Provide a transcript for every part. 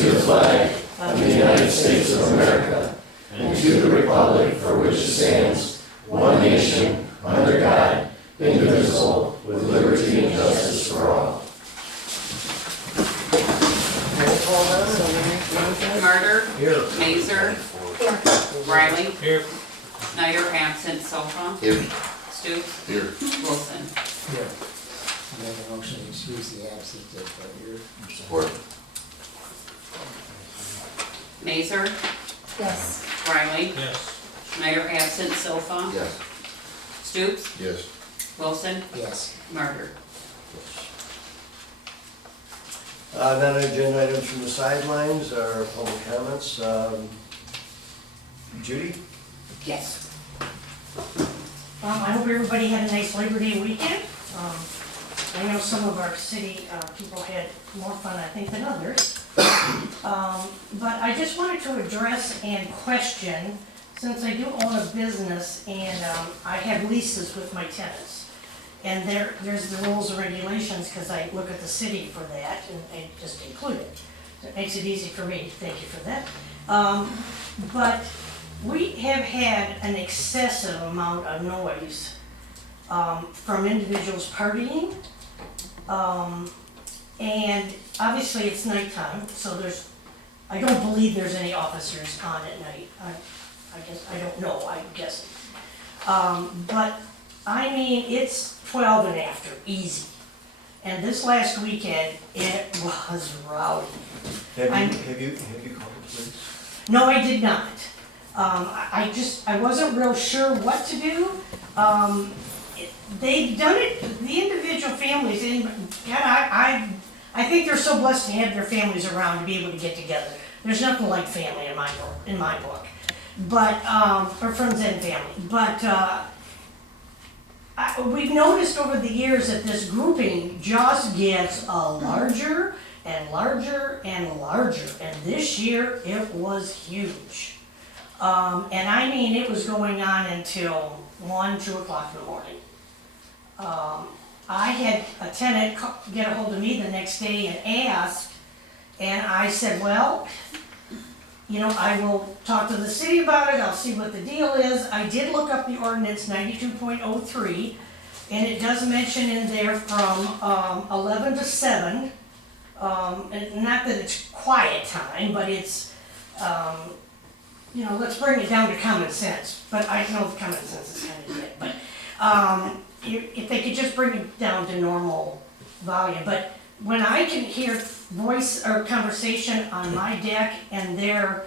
to the flag of the United States of America and to the republic for which it stands, one nation, under God, indivisible, with liberty and justice for all. Carter. Here. Mazer. Riley. Here. Snyder, absent. Sofa. Here. Stoops. Here. Wilson. Here. Make a motion to excuse the absence of here. Support. Mazer. Yes. Riley. Yes. Snyder, absent. Sofa. Yes. Stoops. Yes. Wilson. Yes. Murder. Non-agenda items from the sidelines are public comments. Judy? Yes. I hope everybody had a nice Labor Day weekend. I know some of our city people had more fun, I think, than others. But I just wanted to address and question, since I do own a business and I have leases with my tenants. And there's the rules and regulations, because I look at the city for that and just include it. So it makes it easy for me, thank you for that. But we have had an excessive amount of noise from individuals partying. And obviously it's nighttime, so I don't believe there's any officers on at night. I guess, I don't know, I'm guessing. But I mean, it's 12 and after, easy. And this last weekend, it was rowdy. Have you called the police? No, I did not. I wasn't real sure what to do. They've done it, the individual families, and God, I think they're so blessed to have their families around to be able to get together. There's nothing like family in my book. But, or friends and family. But, we've noticed over the years that this grouping just gets larger and larger and larger, and this year it was huge. And I mean, it was going on until 1, 2 o'clock in the morning. I had a tenant get a hold of me the next day and ask, and I said, well, you know, I will talk to the city about it, I'll see what the deal is. I did look up the ordinance 92.03, and it does mention in there from 11 to 7, and not that it's quiet time, but it's, you know, let's bring it down to common sense. But I know the common sense is kind of it, but if they could just bring it down to normal volume. But when I can hear voice or conversation on my deck and they're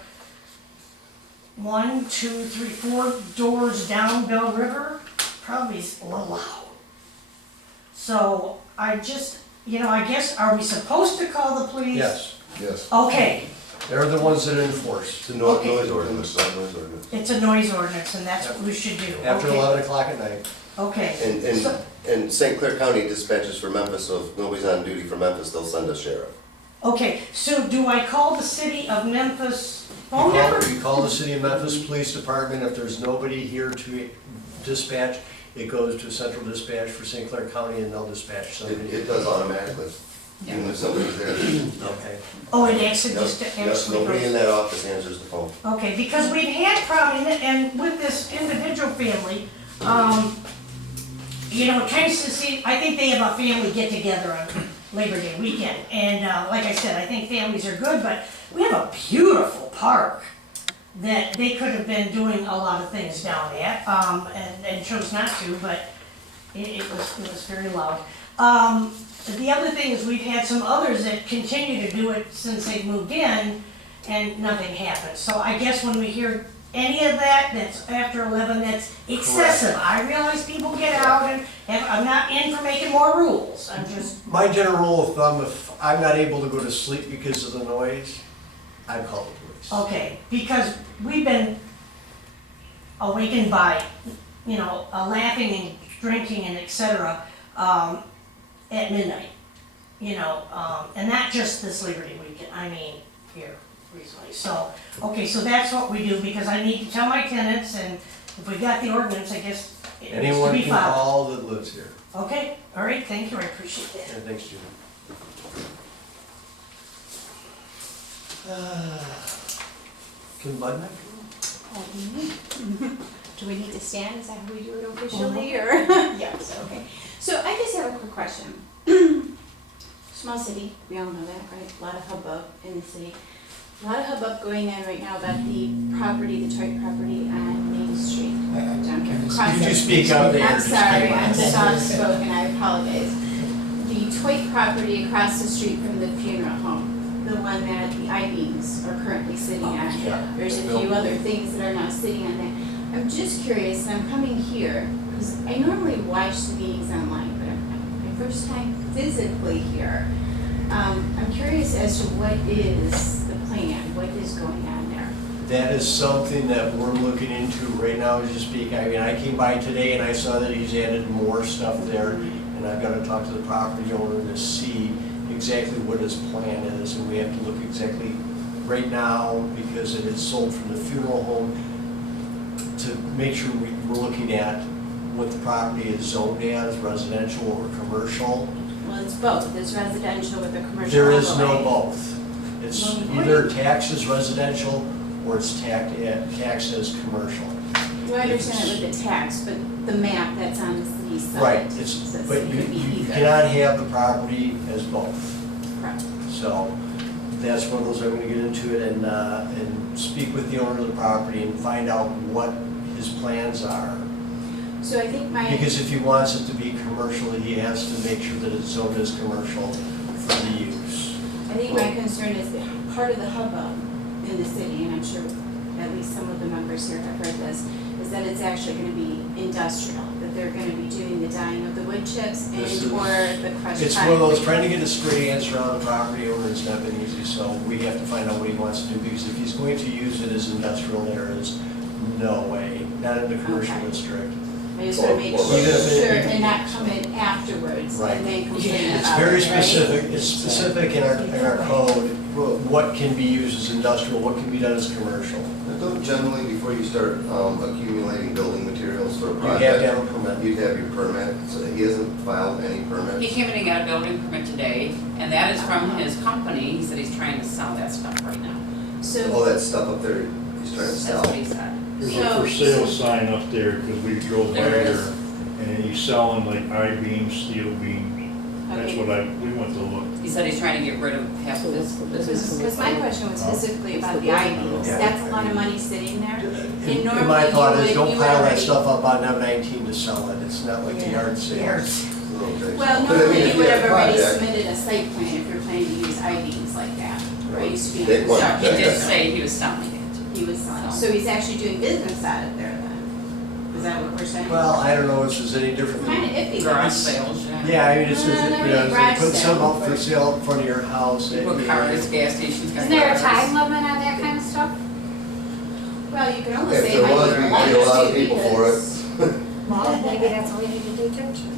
1, 2, 3, 4 doors down Bell River, probably is a little loud. So I just, you know, I guess, are we supposed to call the police? Yes. Yes. Okay, They're the ones that enforce. It's a Okay. noise ordinance, not noise ordinance. it's a noise ordinance and that's what we should do. After Okay. 11 o'clock at night. Okay. So- And St. Clair County dispatches for Memphis, so if nobody's on duty for Memphis, they'll send a sheriff. Okay, so do I call the city of Memphis phone number? You call the city of Memphis Police Department. If there's nobody here to dispatch, it goes to central dispatch for St. Clair County and they'll dispatch somebody. It does automatically, even if somebody's there. Okay. Oh, it actually Yep, just yep, actually nobody in goes. that office answers the phone. Okay, because we've had problem, and with this individual family, you know, it kind of see, I think they have a family get together on Labor Day weekend. And like I said, I think families are good, but we have a beautiful park that they could have been doing a lot of things down at, and chose not to, but it was very loud. The other thing is we've had some others that continue to do it since they've moved in, and nothing happens. So I guess when we hear any of that, that's after 11, that's excessive. I realize people get out and I'm not in for making more rules, I'm just, My general rule of thumb, if I'm not able to go to sleep because of the noise, I call the police. okay, because we've been awakened by, you know, laughing and drinking and et cetera, at midnight, you know, and not just this Labor Day weekend, I mean, here recently. So, okay, so that's what we do, because I need to tell my tenants, and if we got the ordinance, I guess it needs to Anyone be can followed. call that lives here. Okay, all right, thank you, I appreciate that. And thanks, Judy. Can Bud not Do we need to stand? Is that how we do it officially, or? Yes, okay. So I just have a quick question. Small city, we all know that, right? A lot of hubbub in the city. A lot of hubbub going on right now about the property, the Detroit property on Main Street. Down here, across Could you the- speak up there? I'm Just sorry, speak up. I'm soft-spoken, I apologize. The Twite property across the street from the funeral home, the one that the I-beams are currently sitting on. Yeah. There's a few other things that are now sitting on that. I'm just curious, and I'm coming here, because I normally watch the meetings online, but my first time physically here. I'm curious as to what is the plan, what is going on there? That is something that we're looking into right now as you speak. I mean, I came by today and I saw that he's added more stuff there, and I've got to talk to the property owner to see exactly what his plan is, and we have to look exactly right now, because it is sold from the funeral home, to make sure we're looking at what the property is zoned as, residential or commercial. Well, it's both, it's residential with a commercial There is no overlay. both. It's Well, either taxed as residential or it's taxed as commercial. Do I understand it with the tax, but the map that's on the city side? Right, says but it could be you either. cannot have the property as both. Correct. So that's one of those, I'm gonna get into it and speak with the owner of the property and find out what his plans are. So I think my. Because if he wants it to be commercial, he has to make sure that it's zoned as commercial for the use. I think my concern is that part of the hubbub in the city, and I'm sure at least some of the members here have heard this, is that it's actually gonna be industrial, that they're gonna be doing the dyeing of the wood chips This and or the crushed It's pine. one of those, trying to get a straight answer on the property owner has not been easy, so we have to find out what he wants to do, because if he's going to use it as industrial, there is no way, not in the commercial Okay. district. I just wanna make Or- sure Even if it- and not come in afterwards Right. and then complain It's about it, very right? specific, it's specific in our code, what can be used as industrial, what can be done as commercial. And don't generally, before you start accumulating building materials for a You have to have project, a permit. you'd have your permit, so that he hasn't filed any He permits. came in and got a building permit today, and that is from his company. He said he's trying to sell that stuff right now. All So, that stuff up there, he's trying to That's sell. what he said. There's a for sale sign up there, because we drove by There is. there, and he's selling like I-beam, steel beam. That's okay. what we went to look. He said he's trying to get rid of half of his business. Because my question was specifically about the I-beams, Yeah. that's a lot of money sitting there. And normally my thought you is, would- don't you would pile that already- stuff up on M19 to sell it, it's not like the yard sales. Okay. Well, But I mean, normally if you would had have a already project- submitted a site plan if you're planning to use I-beams like that, or used to be Big in one. He construction. did say he was selling it. He was selling, so he's actually doing business out of there then? Is that what we're saying? Well, I don't know if this is any different. Kind of iffy. Garage Garage. sales, Yeah, I mean, it's, No, no, you no, know, garage put some sale. out for sale in front of your house. Put cars, gas stations, got Isn't there a cars. time limit on that kind of stuff? Well, you can only If say there it was, might we'd be get a lot of too, people for it. because Well, maybe that's all you need to do too.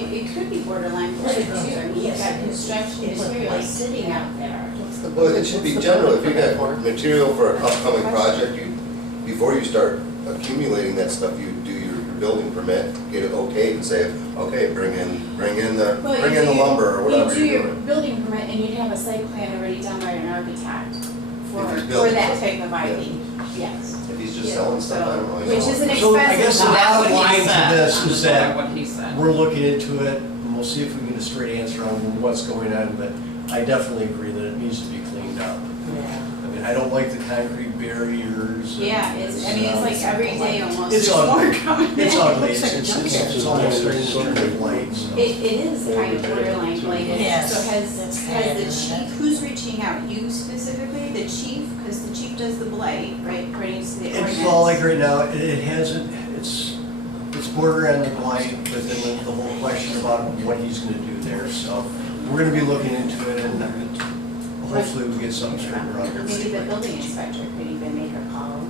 it could be borderline polluted too. I mean, you've got construction materials sitting out there. Well, it should be general, if you got material for an upcoming project, before you start accumulating that stuff, you do your building permit, get it okayed and say, okay, bring in the lumber or whatever You do you're your doing. building permit and you'd have a site plan already done by an architect for If he's that building type something, of ID, yes. If he's just Yeah, selling stuff, I don't really know. Which is an So I guess expensive. the That's what bottom line he to said. this I'm is just going that by what he said. we're looking into it, and we'll see if we can get a straight answer on what's going on, but I definitely agree that it needs to be cleaned up. I mean, I don't like the concrete barriers. and Yeah, it's like every day almost, It's there's more ugly. coming in. It's ugly, it's almost starting to turn red lights. so. It is kind of borderline blighted. Yes. So has the chief, who's reaching out? You specifically, the chief? Because the chief does the blight, right, according to the ordinance. It's all like right now, it hasn't, it's border on the blight, but then the whole question about what he's gonna do there, so we're gonna be looking into it and hopefully we get something straightened out Maybe here. the building inspector could even make a call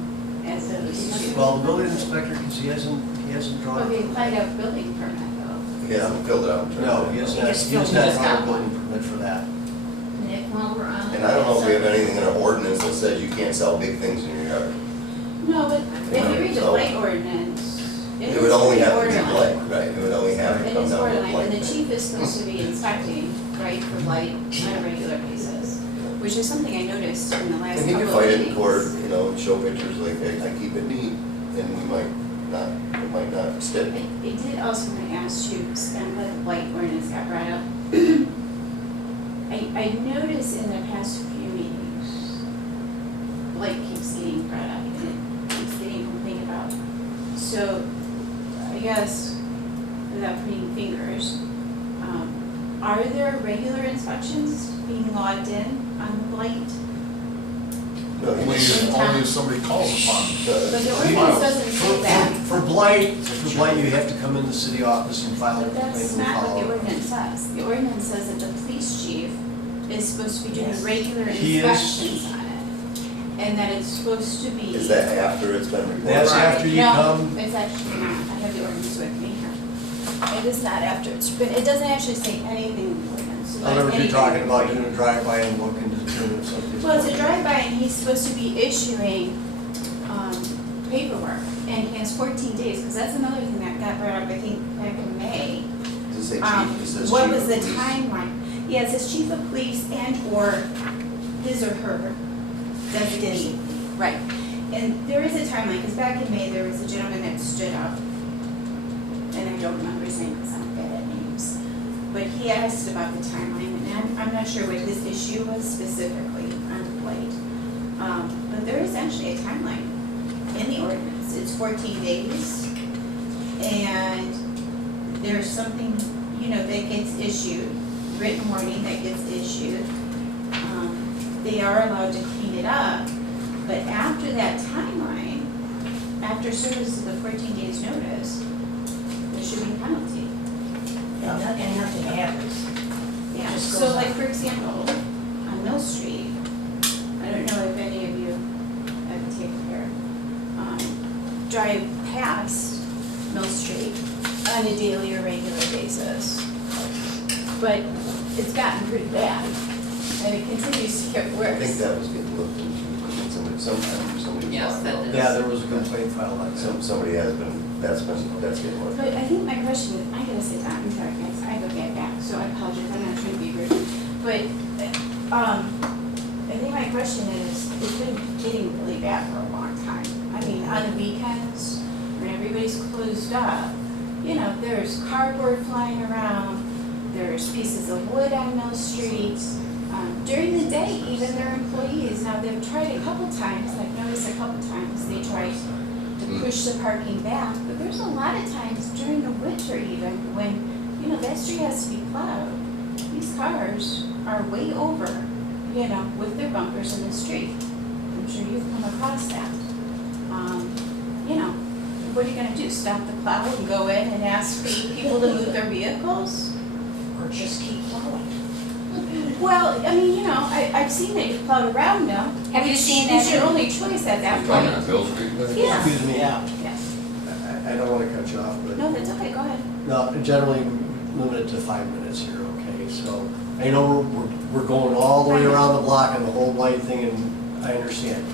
as opposed to. Well, the building inspector, because he hasn't Well, drawn, they applied a building permit though. He hasn't filled it out. no, he has not, just he has filled- not just drawn a got building permit for that. Nick, while we're on. And I don't know if we have anything in our ordinance that says you can't sell big things in your yard. No, but if you read the So- blight ordinance, it It is would only pretty have to be borderline. blight, right, it would only have to It come is down to borderline, blight. and the chief is supposed to be inspecting, right, for blight on a regular basis. which is something I noticed in the last And you couple can of fight it meetings. in court, you know, show pictures like, hey, I keep it neat, and we might not, it might not stick. I did also want to ask you, kind of like the blight ordinance got brought up. I noticed in the past few meetings, blight keeps getting brought up and it keeps getting complained about. So, I guess, without pointing fingers, are there regular inspections being logged in on the blight? No, Only if somebody calls upon it. But the ordinance doesn't say that. For blight, you have to come in the city office and file a But complaint that's and we not what the follow. ordinance says. The ordinance says that the police chief is supposed to be doing regular He is. inspections on it. And that it's supposed to be. Is that after it's been reported? That's after you come. No, it's actually not. I have the ordinance with me here. It is not after it's been, it doesn't actually say anything in the ordinance. I don't know if you're anything. talking about doing a drive-by and looking to determine if something's. Well, it's a drive-by and he's supposed to be issuing, paperwork. And he has 14 days, because that's another thing that got brought up, I think, back in May. Does it say chief? It says What chief was of the police. timeline? Yeah, it says chief of police and or his or her designee. Right. And there is a timeline, because back in May, there was a gentleman that stood up, and I don't remember his name, because I'm bad at names. But he asked about the timeline, and I'm not sure what his issue was specifically on the blight. But there is actually a timeline in the ordinance. It's 14 days, and there's something, you know, that gets issued, written warning that gets issued. They are allowed to clean it up, but after that timeline, after service of the 14 days notice, there should be a penalty. And nothing happens. Yeah, Just so goes like on. for example, on Mill Street, I don't know if any of you have taken care, drive past Mill Street on a daily or regular basis. But it's gotten pretty bad, and it continues to get worse. I think that was getting looked into, sometimes somebody was Yes, talking that about is. that. Yeah, there was a complaint filed on that. Somebody has been, that's getting looked But at. I think my question is, I gotta sit down, I'm sorry guys, I go get back, so I apologize, I'm not trying to be rude. But, I think my question is, it's been getting really bad for a long time. I mean, on the weekends, when everybody's closed up, you know, there's cardboard flying around, there's pieces of wood on Mill Street. During the day, even their employees, now they've tried a couple times, I've noticed a couple times, they tried to push the parking back, but there's a lot of times during the winter even, when, you know, that street has to be plowed. These cars are way over, you know, with their bumpers in the street. I'm sure you've come across that. You know, what are you gonna do, stop the plow and go in and ask people to move their vehicles? Or just keep plowing. Well, I mean, you know, I've seen that you plowed around them. Have you seen It's that? your only choice at that Talking point. on Bill Street? Yeah. Excuse me, Yes. I don't wanna cut you off, but. No, that's okay, go ahead. No, generally limited to 5 minutes here, okay? So I know we're going all the way around the block on the whole blight thing, and I understand.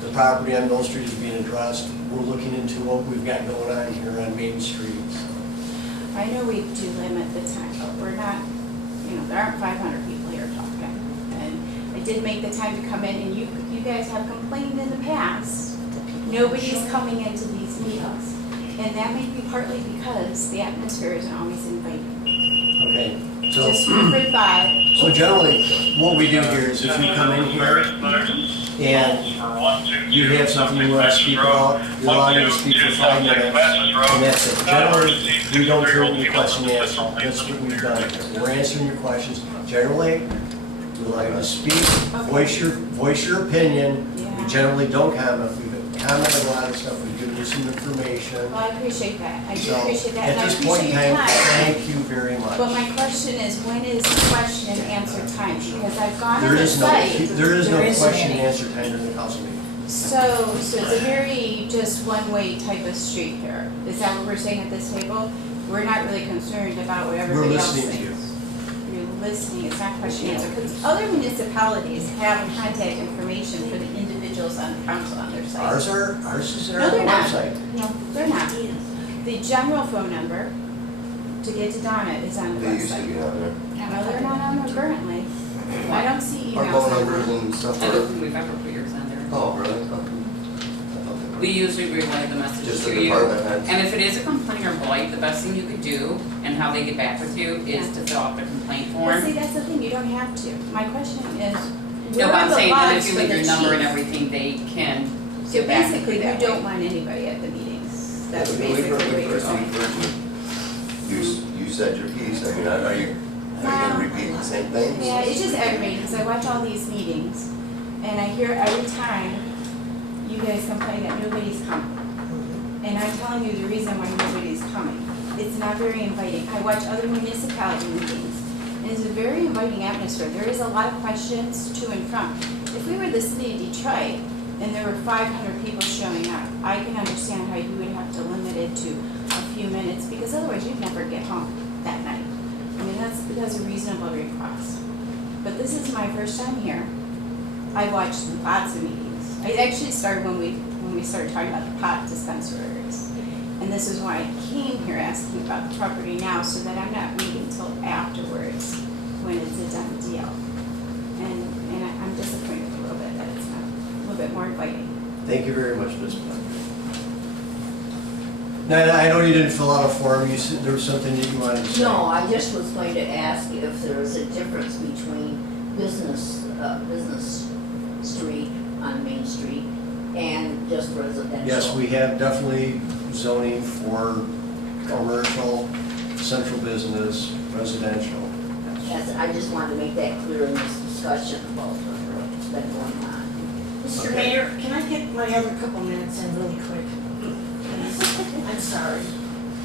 The property on Mill Street is being addressed. We're looking into what we've got going on here on Main Street. So. I know we do limit the time, but we're not, you know, there aren't 500 people here talking. And I did make the time to come in, and you guys have complained in the past, nobody's coming into these meetings. And that may be partly because the atmosphere isn't always inviting. Okay, Just so, food for thought. so generally, what we do here is if you come in here and you have something you want to speak about, you're allowed to speak for 5 minutes, and that's it. Generally, we don't do any question and answer. That's what we've done here. We're answering your questions. Generally, we allow you to speak, voice your opinion. We generally don't comment. We've commented a lot of stuff. We've given you some information. Well, I appreciate that. I do So, appreciate that, at and I this point appreciate in your time, time. thank you very much. But my question is, when is question and answer time? Because I've gone on There the is no, site. there is no There isn't question and any. answer time during the council meeting. So it's a very just one-way type of street here. Is that what we're saying at this table? We're not really concerned about what everybody else listening to thinks. you. You're listening, it's not question and answer, because other municipalities have contact information for the individuals on the council on their site. Ours is there No, on the they're not. website. No, they're not. The general phone number to get to Donna is on the They used to website. be on there. No, they're not on there currently. I don't see Our emails. phone on numbers there. and stuff I don't are, think we've ever put yours on there. oh, really? Okay. I thought We they usually relay the were message just to the you. department heads. And if it is a complaint or blight, the best thing you could do, and how they get back with you, is to fill out the complaint But see, form. that's the thing, you don't have to. My question is, No, where I'm are the saying that logs if you for leave the your number and chief? everything, they can So get back with basically, you we that don't way. want anybody at the meetings. That's Yeah, basically we've what heard- you're saying. You said your piece, I mean, are you gonna repeat the same things? Yeah, it's just aggravating, because I watch all these meetings, and I hear every time you guys complain that nobody's coming. And I'm telling you the reason why nobody's coming. It's not very inviting. I watch other municipality meetings, and it's a very inviting atmosphere. There is a lot of questions to and from. If we were the city of Detroit, and there were 500 people showing up, I can understand how you would have to limit it to a few minutes, because otherwise you'd never get home that night. I mean, that's a reasonable request. But this is my first time here. I watched lots of meetings. I actually started when we started talking about the pot dispensaries. And this is why I came here asking about the property now, so that I'm not waiting till afterwards when it's a done deal. And I'm disappointed a little bit that it's not a little bit more inviting. Thank you very much, Ms. Plant. Now, I know you didn't fill out a form, you said there was something that you wanted to say. No, I just was going to ask if there is a difference between business street on Main Street and just residential. Yes, we have definitely zoning for commercial, central business, residential. Yes, I just wanted to make that clear in this discussion about what's been going on. Mr. Okay. Mayor, can I get my other couple minutes in really quick? I'm sorry.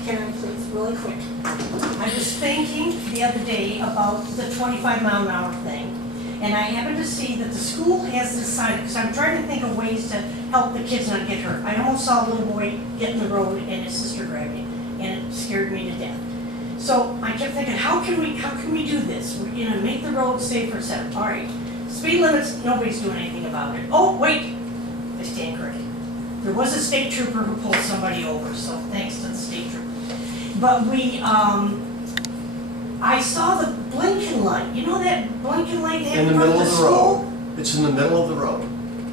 Can I please, really quick? I was thinking the other day about the 25-mile-an-hour thing, and I happened to see that the school has decided, because I'm trying to think of ways to help the kids not get hurt. I almost saw a little boy get in the road and his sister grabbed him, and it scared me to death. So I kept thinking, how can we do this? We're gonna make the road safer, etc. All right, speed limits, nobody's doing anything about it. Oh, wait, I stand corrected. There was a state trooper who pulled somebody over, so thanks to the state trooper. But I saw the blinking light. You know that blinking light they have In the in front middle of of the the school? road. It's in the middle of the road.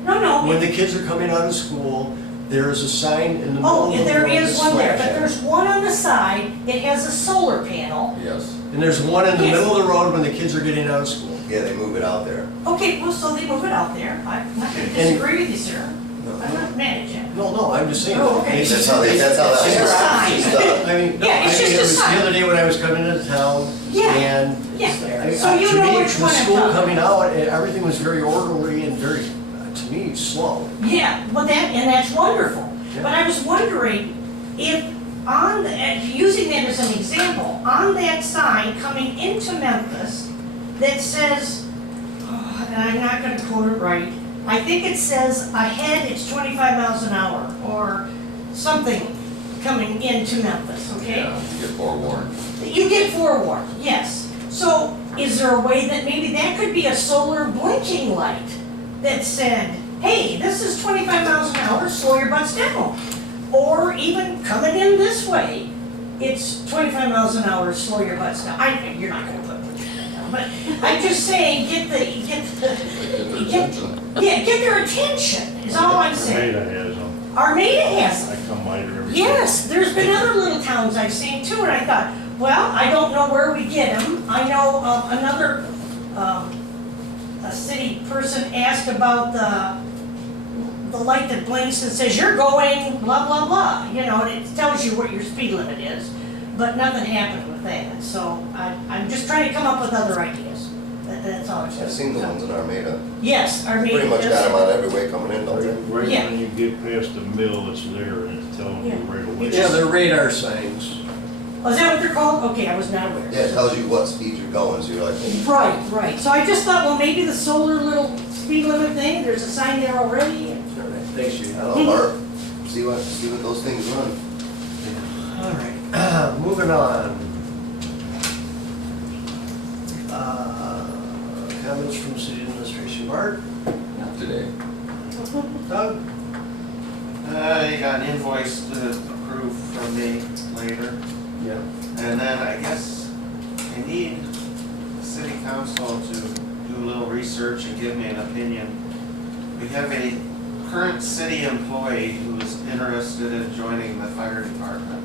No. When the kids are coming out of school, there is a sign in the middle Oh, of the road. there is that's one there, but flashing. there's one on the side. It has a solar panel. Yes, And there's one in the Yes. middle of the road when the kids are getting out of school. yeah, they move it out there. Okay, well, so they move it out there. I'm not gonna disagree with you, sir. I'm not mad at you. No, I'm just saying. Oh, okay. That's how that It's just a was sign. done. I mean, no, Yeah, I it's mean, just it a was sign. the other day when I was coming into town, Yeah. and Yeah, I- so you to know me, which the one I'm school talking coming about. out, everything was very orderly and very, to me, slow. Yeah, well, that's wonderful. Yeah. But I was wondering if using that as an example, on that sign coming into Memphis that says, and I'm not gonna quote it right, I think it says ahead it's 25 miles an hour or something coming into Memphis, okay? You get forewarned. You get forewarned, yes. So is there a way that maybe that could be a solar blinking light that said, hey, this is 25 miles an hour, slow your butts down? Or even coming in this way, it's 25 miles an hour, slow your butts down. You're not gonna put that down, but I'm just saying, get their attention, is all I'm saying. Armada has them. Armada has I come by there every. Yes, there's been other little towns I've seen too, and I thought, well, I don't know where we get them. I know another a city person asked about the light that blinks and says, you're going blah, blah, blah, you know, and it tells you what your speed limit is, but nothing happened with that. So I'm just trying to come up with other ideas. That's all I'm saying. I've seen the ones in Armada. Yes, Armada Pretty much does got them it. on every way coming in, don't they? Right Yeah. when you get past the mill, it's there and it's telling you Yeah. right away. Yeah, they're radar signs. Oh, is that what they're called? Okay, I was not aware. Yeah, it tells you what speed you're going, so you're like, Right. So I just thought, well, maybe the solar little speed limit thing, there's a sign there already. Thanks, Judy. I don't know, Art, see what those things run. All right, moving on. Comments from city administration. Bart? Not today. Doug? You got an invoice to approve from me later, Yeah. and then I guess you need the city council to do a little research and give me an opinion. We have a current city employee who is interested in joining the fire department.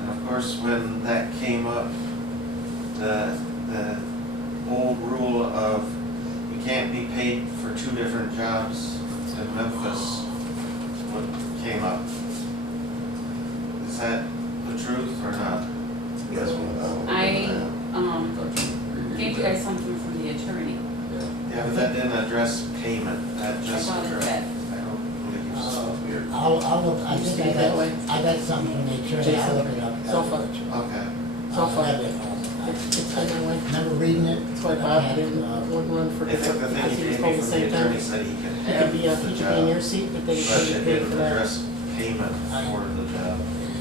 And of course, when that came up, the old rule of you can't be paid for two different jobs in Memphis came up. Is that the truth or not? Yes. I, gave you guys something from the attorney. Yeah, but that didn't address payment, that just I thought it addressed, did. I don't believe so. Weird. I'll look, I think I got something from the attorney, I'll look it up. So far. Okay. So far. Have it. It's on my way. Remember reading it? That's why Bob didn't, wouldn't run for I think the different, thing because you he gave was me told the from the same time. attorney said he could He have could the be in your job, seat, but they but could it get paid didn't for that. address payment for the job.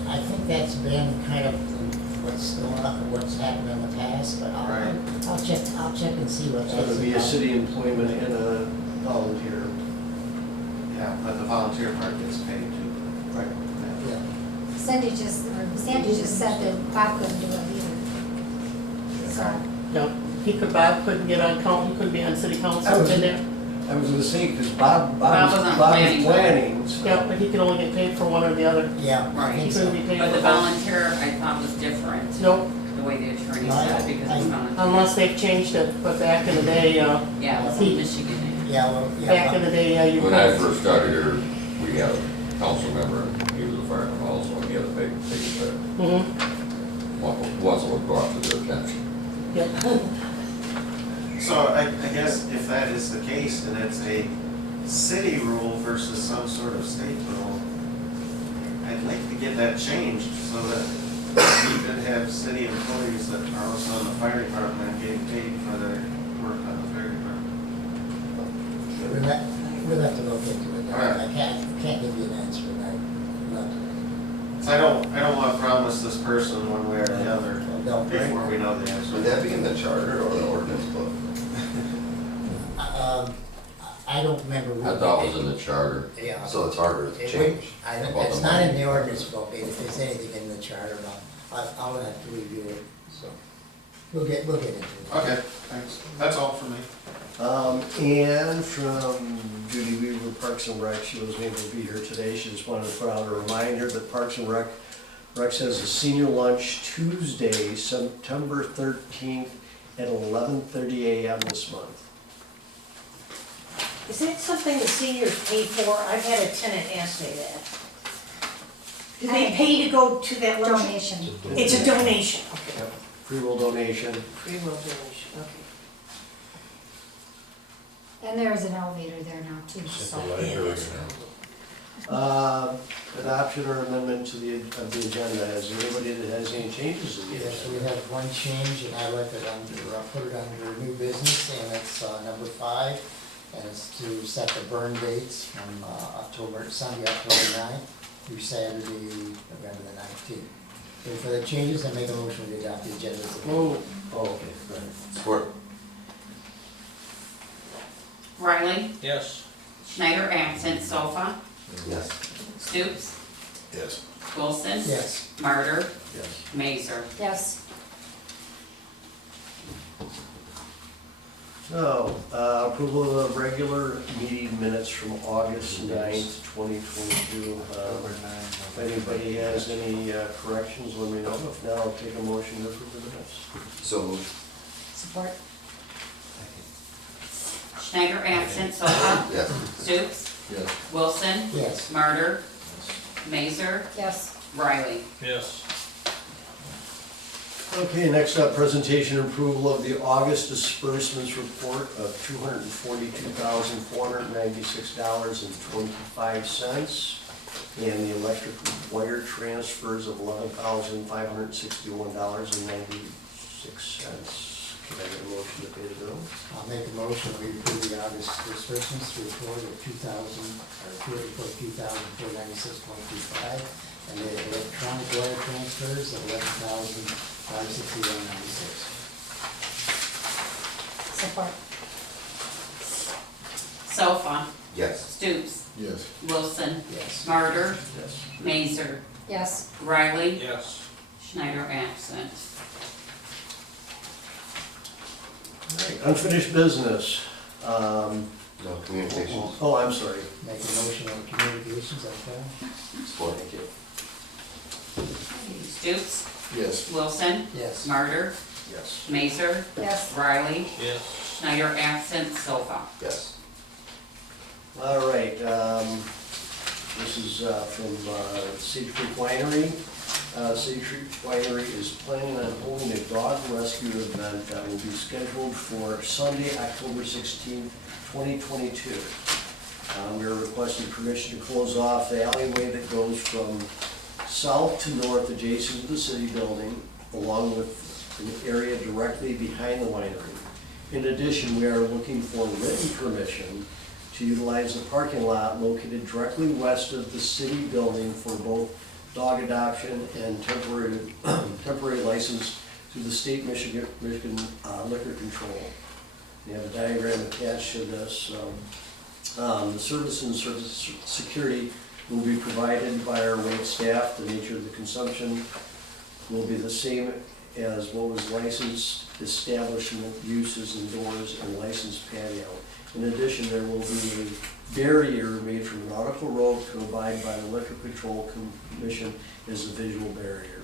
I think that's been kind of what's going on, what's happened in the past, but Right. I'll check and see what So that's it'd be a about. city employment and a volunteer. Yeah, but the volunteer part gets paid too. Right. Yeah. Sandy just said that Bob couldn't do it either. So, No, Bob couldn't get on he couldn't be on city council, been there. I was gonna say, because Bob wasn't was planning. planning, so. Yeah, but he could only get paid for one or the other. Yeah, I Right. think He so. couldn't be paid But for the both. volunteer, I thought was different, Nope, the way the attorney No, said it, because it's volunteer. unless they've changed it, but back in the day, Yeah, it was in Michigan. Yeah, well, back in the day, you When I could. first started here, we had a council member, and he was a fireman also, and he had to take it Mm-hmm, once it was brought to their attention. yeah. So I guess if that is the case, and it's a city rule versus some sort of state rule, I'd like to get that changed so that we could have city employees that are also on the fire department getting paid for their work on the fire department. We'll have to look into it. All right. I can't give you an answer tonight. Not- So I don't wanna promise this person one way or the other No. before we know the answer. Would that be in the charter or the ordinance book? I don't remember. I thought it was in the charter. Yeah. So it's harder to It change. About It's the not money. in the ordinance book, if there's anything in the charter, I'll have to review it, so. We'll get into it. Okay, thanks. That's all for me. And from Judy Weaver, Parks and Rec, she wasn't able to be here today, she just wanted to put out a reminder that Parks and Rec has a senior lunch Tuesday, September 13th at 11:30 a.m. this month. Is that something the seniors pay for? I've had a tenant ask me that. Do they pay to go to that lunch? donation. It's a donation, okay. Yep, free will donation. Free will donation, okay. And there is an elevator there now too, so. Adoption or amendment to the agenda, is there anybody that has any changes to the Yes, agenda? we have one change, and I left it under, put it under new business, and it's number 5, and it's to set the burn dates from Sunday, October 9th through Saturday, November the 19th. So for the changes, I make a motion to adopt the agenda. as a whole. Oh, okay, right. Support. Riley, Yes. Schneider absent, Sofa, Yes. Stoops, Yes. Wilson. Yes. Martyr, Yes. Mazer. Yes, So, approval of the regular meeting minutes from August 9th, 2022. If anybody has any corrections, let me know. If not, I'll take a motion to approve the minutes. So moved. support. Schneider absent, Sofa, Yes. Stoops, Yes. Wilson, Yes. Martyr, Mazer, Yes, Riley. Yes. Okay, next up, presentation and approval of the August disbursements report of $242,496.25 and the electric wire transfers of $11,561.96. Can I get a motion to pay the bill? I'll make a motion, we approve the August disbursements report of 2,496.25, and the electronic wire transfers of 11,561.96. support. Sofa, Yes. Stoops, Yes. Wilson, Yes. Martyr, Yes. Mazer, Yes, Riley, Yes. Schneider absent. right, unfinished business. No communications. Oh, I'm sorry. Make a motion on communications, okay? Support. Thank you. Stoops, Yes. Wilson, Yes. Martyr, Yes. Mazer, Yes. Riley, Yes. Schneider absent, Sofa. Yes. All right, this is from Cedar Creek Winery. Cedar Creek Winery is planning on holding a dog rescue event that will be scheduled for Sunday, October 16th, 2022. We're requesting permission to close off the alleyway that goes from south to north adjacent to the city building, along with an area directly behind the winery. In addition, we are looking for written permission to utilize the parking lot located directly west of the city building for both dog adoption and temporary license through the state Michigan Liquor Control. We have a diagram attached to this. The service and service security will be provided by our wait staff. The nature of the consumption will be the same as what was licensed establishment uses indoors and licensed patio. In addition, there will be a barrier made from nautical rope to abide by the Liquor Control Commission as a visual barrier.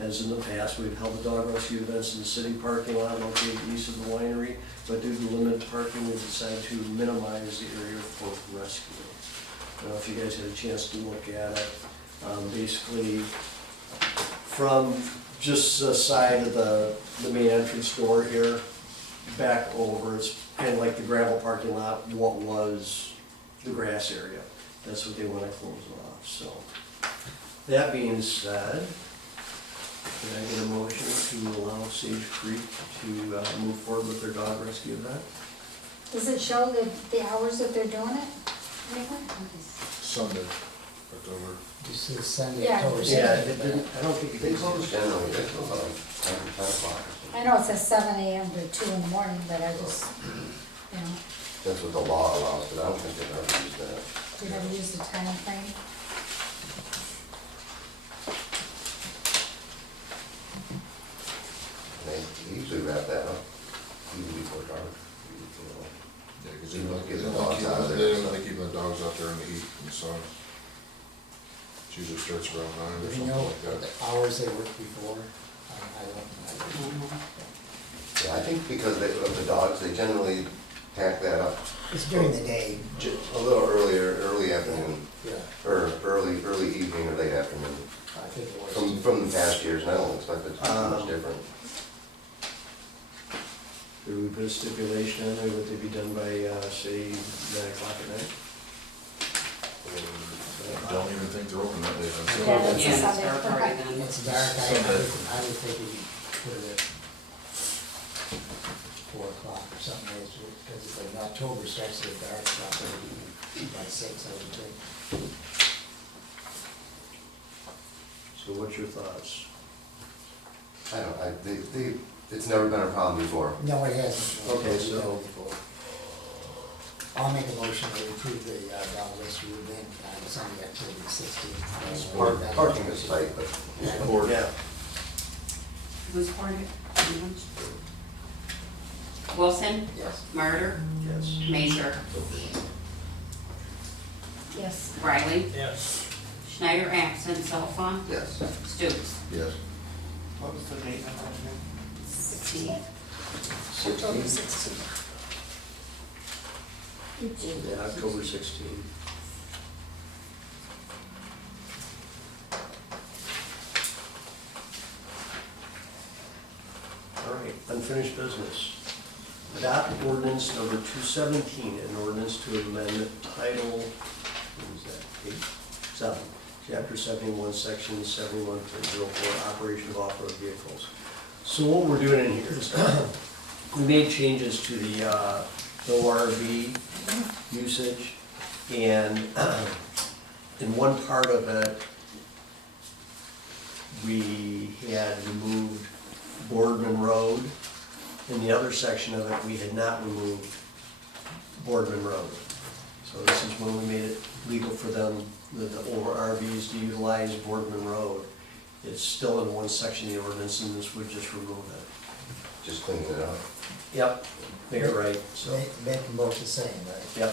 As in the past, we've held the dog rescue events in the city parking lot located east of the winery, but due to limited parking, we decided to minimize the area for rescue. I don't know if you guys had a chance to look at it. Basically, from just the side of the main entrance door here, back over, it's kind of like the gravel parking lot, what was the grass area. That's what they want to close off, so. That being said, can I get a motion to allow Sage Creek to move forward with their dog rescue event? Does it show the hours that they're doing it? Sunday, October. Just says Sunday, Yeah. October Yeah, it 2nd. didn't, I don't think it They did. close generally, they close like 10 o'clock. I know it says 7 AM to 2 in the morning, but I just, you know, That's what the law allows, but I don't think they've ever used that. we never use the time frame. They usually wrap that up even before dark. Yeah, because You they don't don't get the dogs out of there. They don't like keeping the dogs out there in the heat and the sun. It usually starts around 9 or Do you something know like that. the hours they worked before? I don't. Yeah, I think because of the dogs, they generally pack that up It's during the day. a little earlier, early afternoon, Yeah, or early evening or late afternoon. I think it was. From the past years, and I don't expect it to be too much different. There would be a stipulation on there, would they be done by, say, 9 o'clock at night? I don't even think they're open that day. Yeah, that's Yeah, a it's Sunday. dark already Okay. then. It's dark, I would think we could put it at 4 o'clock or something, because it's like October starts to get dark, it's not gonna be by 6, I would think. So what's your thoughts? It's never been a problem before. No, it hasn't. Okay, so- I'll make a motion to approve the dog rescue event on Sunday, October 16th. Parking is tight, but. Yeah. Who's part of it? Wilson, Yes. Martyr, Yes. Mazer, Yes. Riley, Yes. Schneider absent, Sofa, Yes. Stoops. Yes. What was the date of that again? 16. October 16th. Yeah, October 16th. All right, unfinished business. Adopt ordinance number 217, an ordinance to amend title, what was that, 7, chapter 71, section 71.04, operation of off-road vehicles. So what we're doing in here is, we made changes to the ORV usage, and in one part of it, we had removed Boardman Road. In the other section of it, we had not removed Boardman Road. So this is when we made it legal for them, the ORVs to utilize Boardman Road. It's still in one section of the ordinance, and this would just remove it. Just cleaning it up. Yep, make it right, so, Make them both the same, right? yep.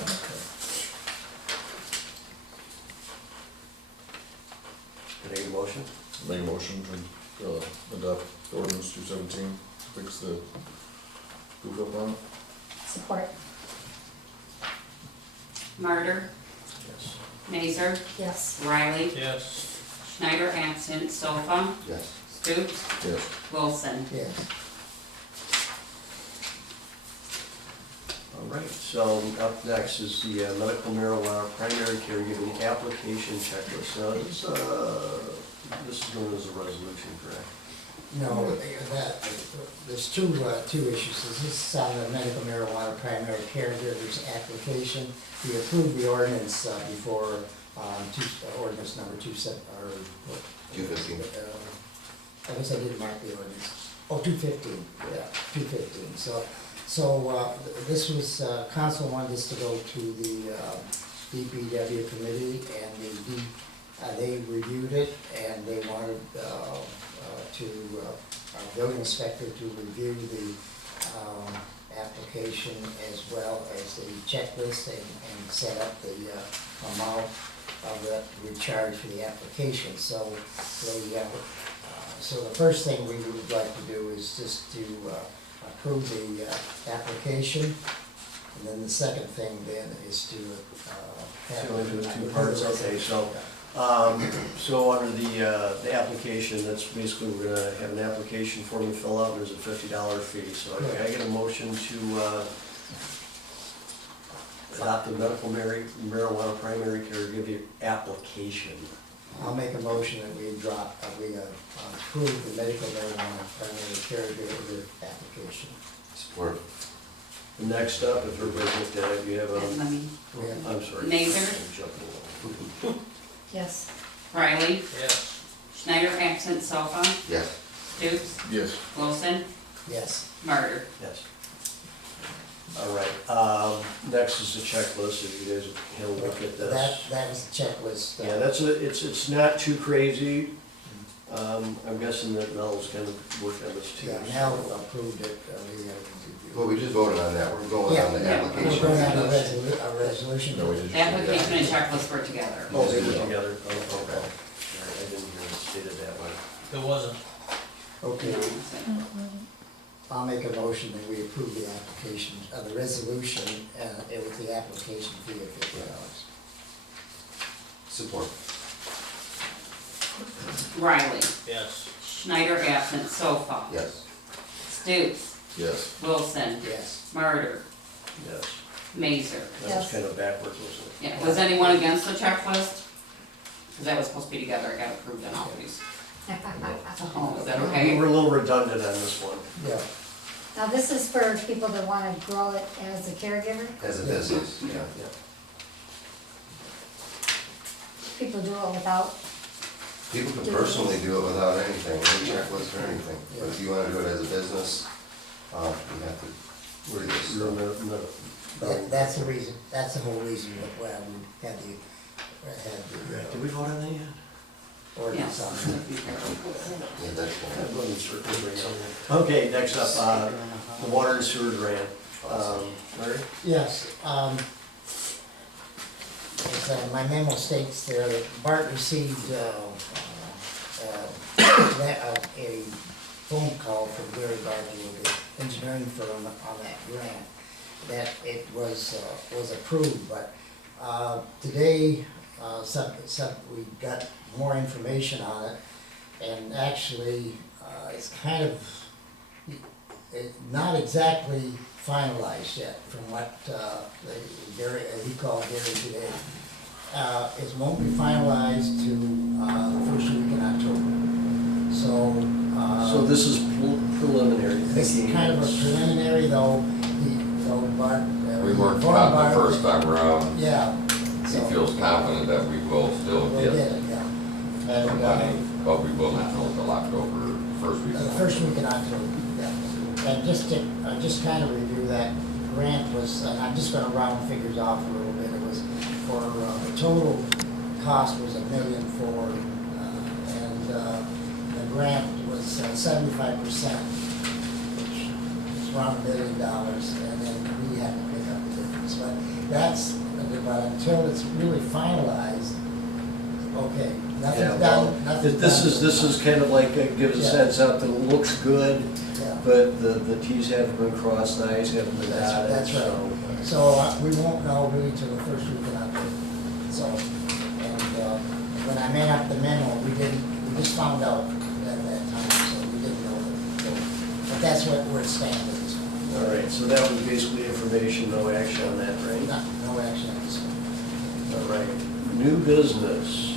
Can I get a motion? Make a motion to, adopt ordinance 217, fix the goof up on it. Support, Martyr, Yes. Mazer, yes. Riley, Yes. Schneider absent, Sofa, Yes. Stoops, Yes. Wilson. Yes. All right, so up next is the medical marijuana primary care giving application checklist. Now, this is known as a resolution, correct? No, there's two issues. This is on the medical marijuana primary caregivers application. We approved the ordinance before, ordinance number 215. I guess I didn't mark the ordinance. Oh, 215, yeah, 215. So this was, council wanted this to go to the DPW committee, and they reviewed it, and they wanted our building inspector to review the application as well as the checklist and set up the amount of that we charge for the application. So so the first thing we would like to do is just to approve the application, and then the second thing then is to have. So we'll do the two parts, okay, so, so under the application, that's basically, we're gonna have an application form to fill out, and there's a $50 fee, so I get a motion to adopt the medical marijuana primary caregiver application. I'll make a motion that we approve the medical marijuana primary caregiver application. Support. Next up, if everybody's looked at it, you have And let me, We have- I'm sorry. Mazer? I'm jumping along. Yes. Riley, Yes. Schneider absent, Sofa, Yes. Stoops, Yes. Wilson, Yes. Martyr. Yes. All right, next is the checklist, if you guys can look at this. That was the checklist. Yeah, it's not too crazy. I'm guessing that Mel's kind of worked on this too. Yeah, Mel approved it. Well, we just voted on that, we're going on the Yeah. We're application. going on a resolution. No, we didn't. The application and checklist were together. Oh, they were together, oh, okay. All right, I didn't hear it stated that way. It wasn't. Okay, I'll make a motion that we approve the application, the resolution, with the application fee of $50. Support. Riley, Yes. Schneider absent, Sofa, Yes. Stoops, Yes. Wilson, Yes. Martyr, Yes, Mazer. that was Yes. kind of backwards, wasn't it? Yeah, was anyone against the checklist? Cause that was supposed to be together, I got approved on all of these. Oh, is that We okay? were a little redundant on this one. Yeah, Now, this is for people that wanna grow it as a caregiver. As a business, yeah. People do it without, People can personally do it without anything, any checklist or anything, but if you wanna do it as a business, you have to do this. that's the reason, that's the whole reason why we had Did we vote on that yet? ordinance on it. Yeah, that's fine. I'm running circles right now. Okay, next up, the water and sewer grant. Larry? Yes, as my memo states there, that Bart received a phone call from Gary Bartley, the engineering firm on that grant, that it was approved, but today, we got more information on it, and actually, it's kind of not exactly finalized yet from what he called Gary today. It won't be finalized to the first week in October. So this is preliminary. This is kind of a preliminary, though Bart. We weren't Bart- caught the first time around. Yeah. He So feels confident that we will still we'll get get it, yeah. the And, money, but we will not know until October, first week. the first week in October, yeah. And just kind of review that grant was, and I'm just gonna round figures off a little bit. It was for, the total cost was $1.4 million, and the grant was 75%, which is around $1 million, and then we have to pick up the difference. But that's, but until it's really finalized, okay, nothing's Yeah, well, done, nothing's done. this is kind of like, gives a Yeah. sense out that it looks good, Yeah. but the Ts haven't been crossed, the Is haven't been dotted. That's right. so- So we won't know really till the first week in October. So, and when I made up the memo, we just found out at that time, so we didn't know. But that's where it stands at this point. All right, so that was basically information, no action on that, right? No action at this point. All right, new business,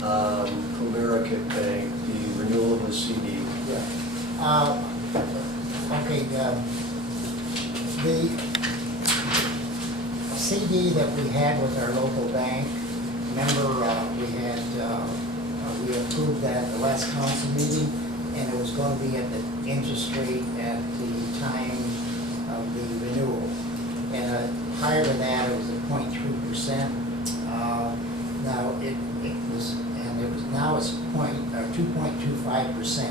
Comerica Bank, the renewal of the CD. Yeah. Okay, the CD that we had with our local bank, remember, we approved that at the last council meeting, and it was going to be at the interest rate at the time of the renewal. And prior to that, it was at 0.3%. Now, now it's 2.25%,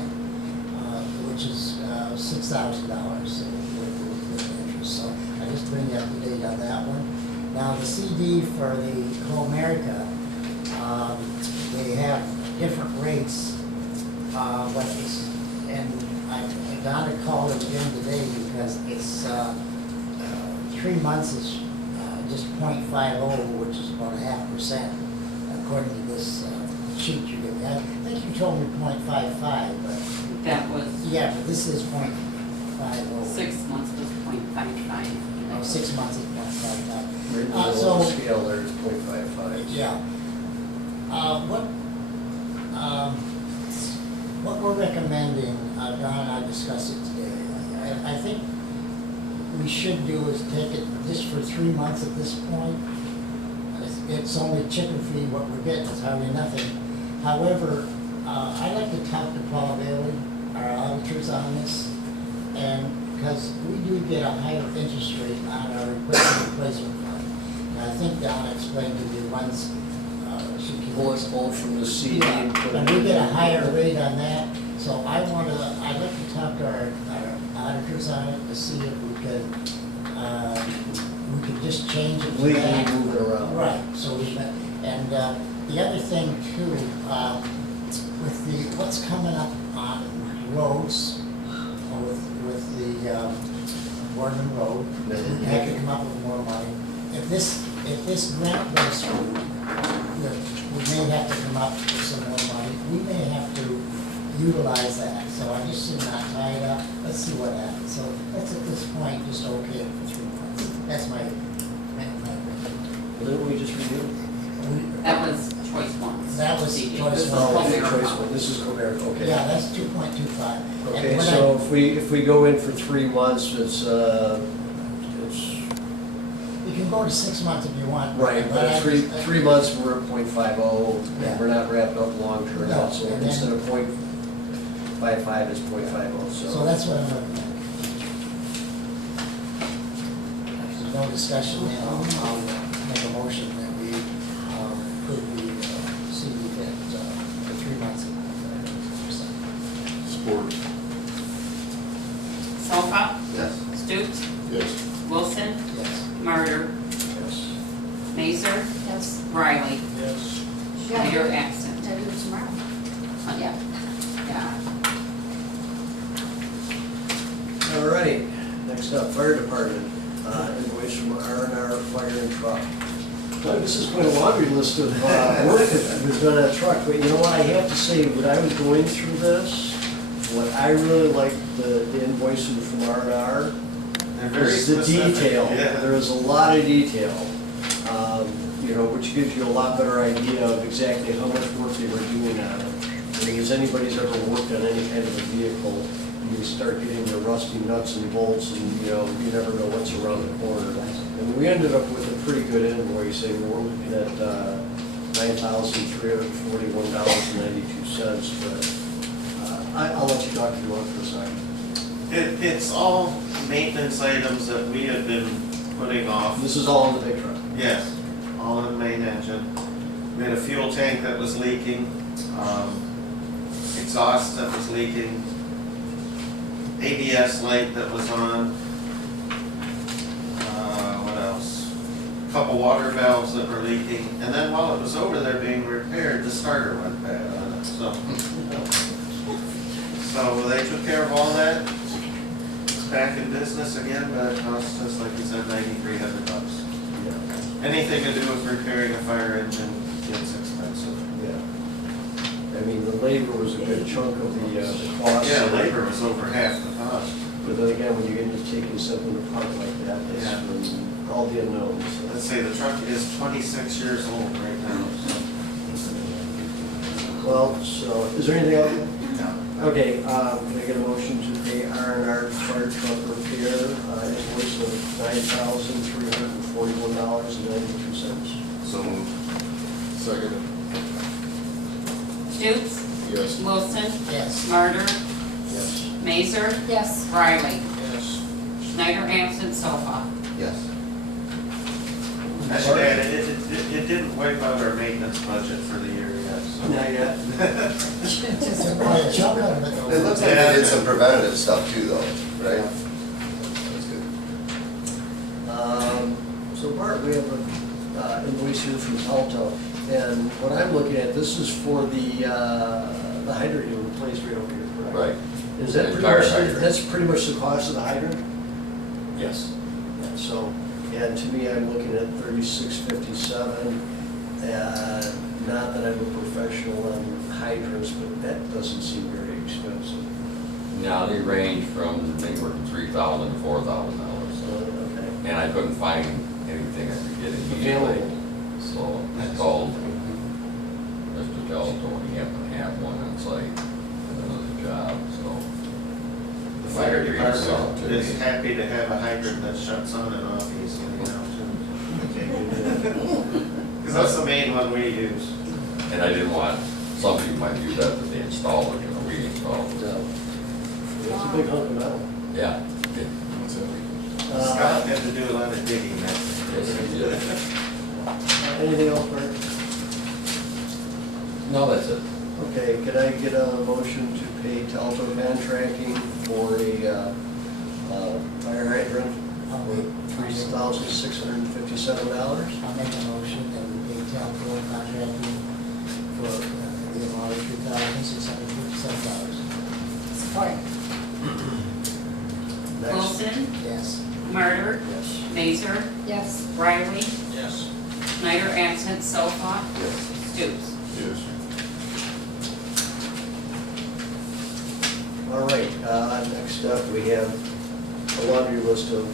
which is $6,000 with interest. So I just bring you up to date on that one. Now, the CD for the Comerica, they have different rates, but it's, and Donna called it again today because it's 3 months is just 0.50, which is about 0.5%, according to this sheet you gave me. I think you told me 0.55, but That was, yeah, but this is 0.50. 6 months was 0.55. Oh, 6 months is 0.55. Right in the So- lower scale there is 0.55. Yeah. What we're recommending, Don and I discussed it today, I think we should do is take it just for 3 months at this point. It's only chicken feed, what we're getting is hardly nothing. However, I'd like to talk to Paul Bailey, our auditors on this, and because we do get a higher interest rate on our equipment replacement fund. And I think Donna explained to you once, she can. Pull from the CD and put it. And we get a higher rate on that, so I'd like to talk to our auditors on it to see if we could just change it to Legally that. move it around. Right, so we, and the other thing too, with what's coming up on roads, with the Boardman Road, we have to come up with more money. If this grant goes through, we may have to come up with some more money. We may have to utilize that, so I just did not tie it up. Let's see what happens. So that's at this point, just okay it for 3 months. That's my Didn't we just renew? That was choice ones. That was CD. choice This is ones. Oh, Comerica. choice one. This is Comerica, okay. Yeah, that's 2.25. Okay, so if we go in for 3 months, it's, You can go to 6 months if you want. right, but at three months, we're at 0.50, Yeah. and we're not wrapped up long term, No, so and then- instead of 0.55, it's 0.50, So that's what I'm looking at. If there's no discussion, then I'll make a motion that we approve the CD that for 3 months. Support. Solfa, Yes. Stutes, Yes. Wilson, Yes. Martyr, yes. Mazer, Yes. Riley. Yes. Mayor absent. I'll do it tomorrow. Yeah. Yeah. All right, next up, fire department, invoice from R&R Fire and Truck. Well, this is quite a laundry list of work that was done on that truck, but you know what, I have to say, when I was going through this, what I really liked the invoicing from R&R They're very is the specific. detail. Yeah. There is a lot of detail, you know, which gives you a lot better idea of exactly how much work they were doing on it. I mean, as anybody's ever worked on any kind of a vehicle, you start getting the rusty nuts and bolts, and you know, you never know what's around the corner. And we ended up with a pretty good invoice, and we're looking at $9,341.92, but I'll let you talk to you for a second. It's all maintenance items that we had been putting off. This is all in the big truck. Yes, all in the main engine. We had a fuel tank that was leaking, exhaust that was leaking. ABS light that was on. What else? Couple water valves that were leaking, and then while it was over there being repaired, the starter went bad on it, so. So they took care of all that. It's back in business again, but it cost us, like you said, $9,300. Anything to do with repairing a fire engine gets expensive. Yeah. I mean, the labor was a good chunk of the cost. Yeah, labor was over half the cost. But then again, when you get into taking something apart like that, that's Yeah. when all the unknowns. Let's say the truck is 26 years old right now, so. Well, so, is there anything else? No. Okay, can I get a motion to pay R&R fire truck repair, invoice of $9,341.92? So moved. Second. Stutes, Yes. Wilson, Yes. Martyr, Yes. Mazer, Yes. Riley, Yes. Schneider absent, Sofa. Yes. I should add, it didn't wipe out our maintenance budget for the year yet, so. Not yet. Just a quiet chunk of it. It looks like they did some preventative stuff too, though, right? That's good. So Bart, we have an invoice here from Alto, and what I'm looking at, this is for the hydrant you replaced right over here, correct? Right. Is that The pretty entire much, hydrant. that's pretty much the cost of the hydrant? Yes. Yeah, so, and to me, I'm looking at $36.57, not that I'm a professional on hydrants, but that doesn't seem very expensive. Now, they range from anywhere from $3,000 to $4,000, Okay. and I couldn't find anything I could get immediately. So I called Mr. Telto, and he happened to have one on site, and it was a job, so. The fire department department is happy to have a hydrant that shuts on and off easily now, too. Because that's the main one we use. And I didn't want, some people might use that, but they install it, we install it. It's a big hunk of metal. Yeah. Scott had to do a lot of digging there. Yes, he did. Anything else, Bert? No, that's it. Okay, could I get a motion to pay Telto Contracting for a fire hydrant for $3,657? I'll make a motion that we pay Telco Contracting for the amount of $3,657. Support. Next. Wilson, Yes. Martyr, Yes. Mazer, Yes. Riley, Yes. Schneider absent, Sofa, Yes. Stutes. Yes. All right, next up, we have a laundry list of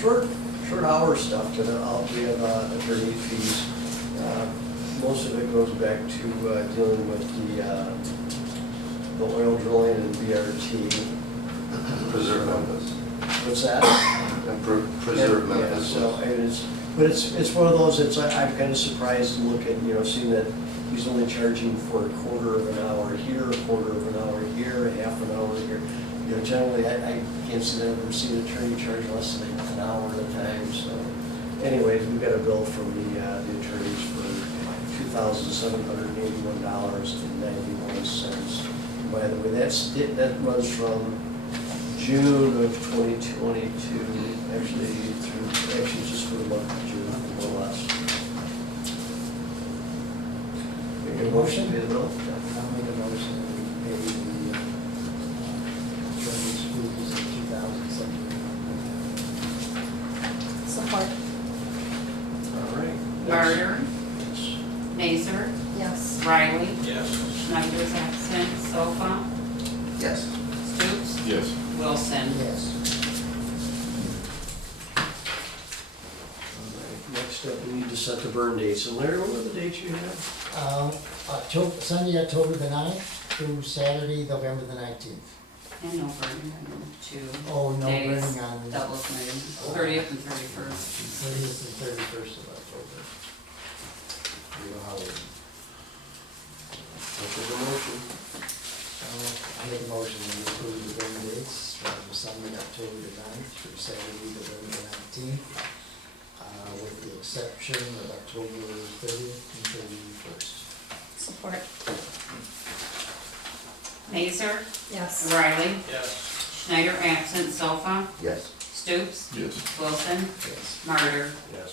short hour stuff to the, we have attorney fees. Most of it goes back to dealing with the oil drilling and BRT. Preserve Memphis. What's that? And preserve Yeah, Memphis. so, I mean, it's one of those, I'm kind of surprised to look at, seeing that he's only charging for a quarter of an hour here, a quarter of an hour here, a half an hour here. Generally, I can't see that I've ever seen an attorney charge less than an hour at a time, so. Anyways, we got a bill from the attorneys for $2,781.91. By the way, that runs from June of 2022, actually just for the month of June, more or less. Make a motion to pay the bill? I'll make a motion that we pay the attorney's fees of $2,700. Support. All right. Martyr, Yes. Mazer, Yes. Riley, Yes. Schneider's absent, Sofa, Yes. Stutes, Yes. Wilson. Yes. All right. Next up, we need to set the burn dates. And Larry, what were the dates you had? Sunday, October the 9th through Saturday, November the 19th. And no burning on 2 Oh, no days, burning on doubles maybe, 30th and 31st. 30th and 31st of October. What's the motion? I make a motion to approve the burn dates from Sunday, October the 9th through Saturday, November the 19th, with the exception of October 30th and 31st. Support. Mazer, Yes. Riley, Yes. Schneider absent, Sofa, Yes. Stoops, Yes. Wilson, Martyr. Yes.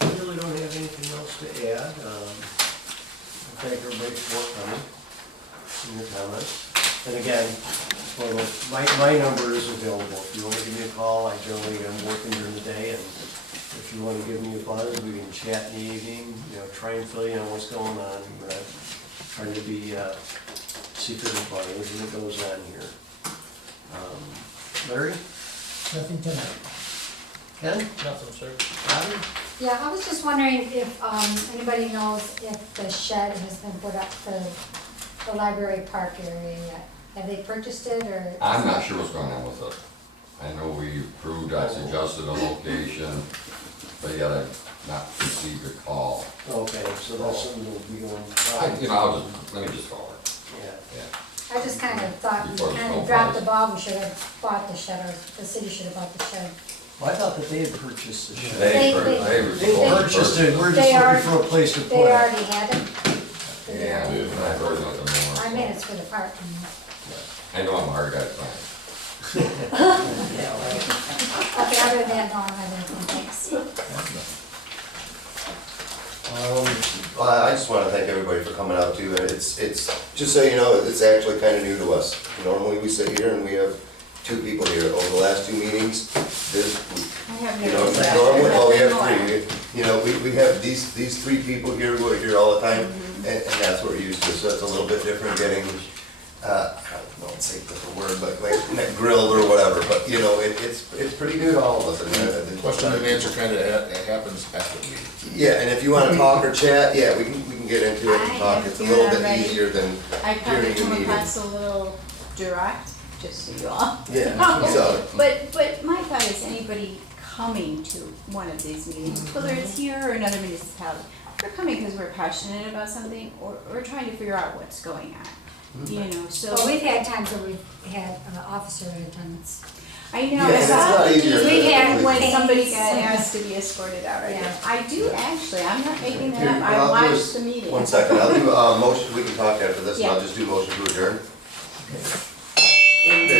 I really don't have anything else to add. Thank everybody for coming and your comments. And again, well, my number is available. If you want to give me a call, I generally am working during the day, and if you want to give me a buzz, we can chat in the evening, try and fill you in what's going on. We're not trying to be secretive about anything that goes on here. Larry? Nothing tonight. Ken? Nothing, sir. Robin? Yeah, I was just wondering if, anybody knows if the shed has been put up for the library park area yet? Have they purchased it, or? I'm not sure what's going on with it. I know we approved, I suggested a location, but yet I've not received a call. Okay, so that's something we'll be going. Let me just call her. Yeah. I just kind of thought we Before the kind snow of dropped flies. the ball, we should have bought the shed, or the city should have bought the shed. Well, I thought that they had purchased the shed. They- They purchased it, we're just They are- looking for a place to put They it. already had it? Yeah, I've heard nothing more. I mean, it's for the park. I know I'm a hard guy to find. Okay, other than that, no, I don't have anything, thanks. I just wanna thank everybody for coming out too, and it's, just so you know, it's actually kinda new to us. Normally we sit here and we have 2 people here. Over the last 2 meetings, I have you know, noticed that. normally, we have More. 3. We have these 3 people here who are here all the time, and that's what we're used to, so it's a little bit different getting, I don't know, say the word, but like grilled or whatever, but it's pretty new to all of us. And the Question and answer kind of happens after the meeting. Yeah, and if you wanna talk or chat, yeah, we can get into it and I talk. have It's a little bit already- easier than I probably during a come meeting. across a little direct, just so you all. Yeah, so, But my thought is anybody coming to one of these meetings, whether it's here or another municipality, we're coming because we're passionate about something, or we're trying to figure out what's going on, so. Well, we've had times where we've had officer attendants. I know, Yeah, it's a lot easier we than- had when Things. somebody got asked to be escorted out, Yeah. I do actually, I'm not making that Here, up, what I I'll do watched is- the meeting. one second, I'll do a motion, we can talk after this, and I'll Yeah. just do motion to adjourn. And